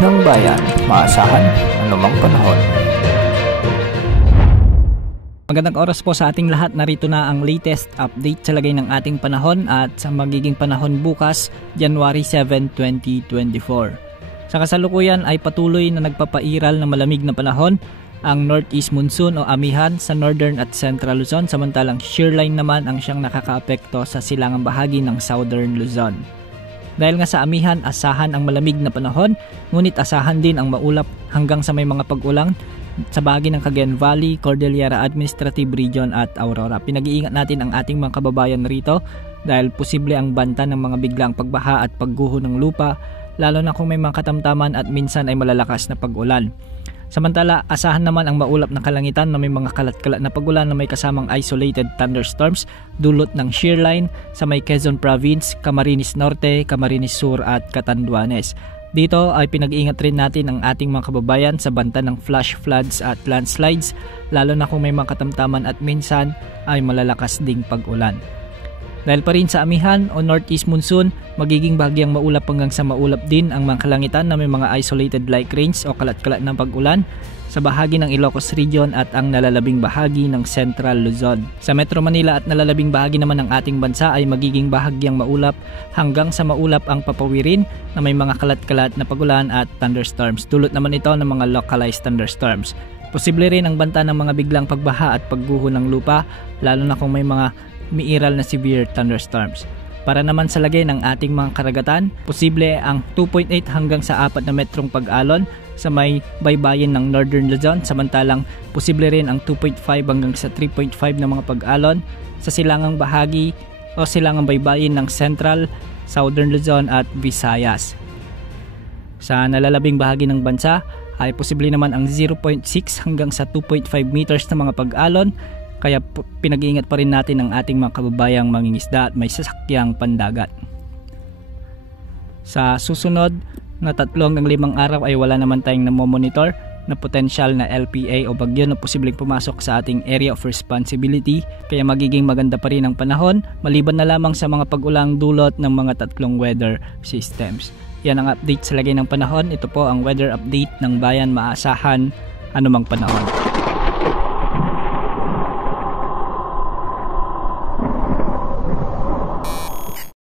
ng bayan, maasahan anumang panahon. Magandang oras po sa ating lahat. Narito na ang latest update sa lagay ng ating panahon at sa magiging panahon bukas, January 7, 2024. Sa kasalukuyan ay patuloy na nagpapairal na malamig na panahon ang northeast monsoon o amihan sa northern at central Luzon, samantalang shearline naman ang siyang nakakaapekto sa silangang bahagi ng southern Luzon. Dahil nga sa amihan, asahan ang malamig na panahon, ngunit asahan din ang maulap hanggang sa may mga pag-ulang sa bahagi ng Cagayan Valley, Cordillera Administrative Region at Aurora. Pinag-iingat natin ang ating mga kababayan rito dahil posible ang banta ng mga biglang pagbaha at pagguho ng lupa, lalo na kung may mga katamtaman at minsan ay malalakas na pag-ulan. Samantala, asahan naman ang maulap na kalangitan na may mga kalat-kalat na pag-ulan na may kasamang isolated thunderstorms dulot ng shearline sa may Quezon Province, Camarines Norte, Camarines Sur at Catanduanes. Dito ay pinag-iingat rin natin ang ating mga kababayan sa banta ng flash floods at landslides, lalo na kung may mga katamtaman at minsan ay malalakas ding pag-ulan. Dahil pa rin sa amihan o northeast monsoon, magiging bahagyang maulap hanggang sa maulap din ang mga kalangitan na may mga isolated light rains o kalat-kalat ng pag-ulan sa bahagi ng Ilocos Region at ang nalalabing bahagi ng Central Luzon. Sa Metro Manila at nalalabing bahagi naman ng ating bansa ay magiging bahagyang maulap hanggang sa maulap ang papawirin na may mga kalat-kalat na pag-ulan at thunderstorms. Dulot naman ito ng mga localized thunderstorms. Posible rin ang banta ng mga biglang pagbaha at pagguho ng lupa, lalo na kung may mga umiiral na severe thunderstorms. Para naman sa lagay ng ating mga karagatan, posible ang 2.8 hanggang sa 4 na metrong pag-alon sa may baybayin ng Northern Luzon, samantalang posible rin ang 2.5 hanggang sa 3.5 na mga pag-alon sa silangang bahagi o silangang baybayin ng Central, Southern Luzon at Visayas. Sa nalalabing bahagi ng bansa ay posible naman ang 0.6 hanggang sa 2.5 meters na mga pag-alon, kaya pinag-iingat pa rin natin ang ating mga kababayang mangingisda at may sasakyang pandagat. Sa susunod na 3 hanggang 5 araw ay wala naman tayong namomonitor na potensyal na LPA o bagyo na posibleng pumasok sa ating area of responsibility, kaya magiging maganda pa rin ang panahon maliban na lamang sa mga pag-ulang dulot ng mga 3 weather systems. Yan ang update sa lagay ng panahon. Ito po ang weather update ng bayan, maasahan anumang panahon.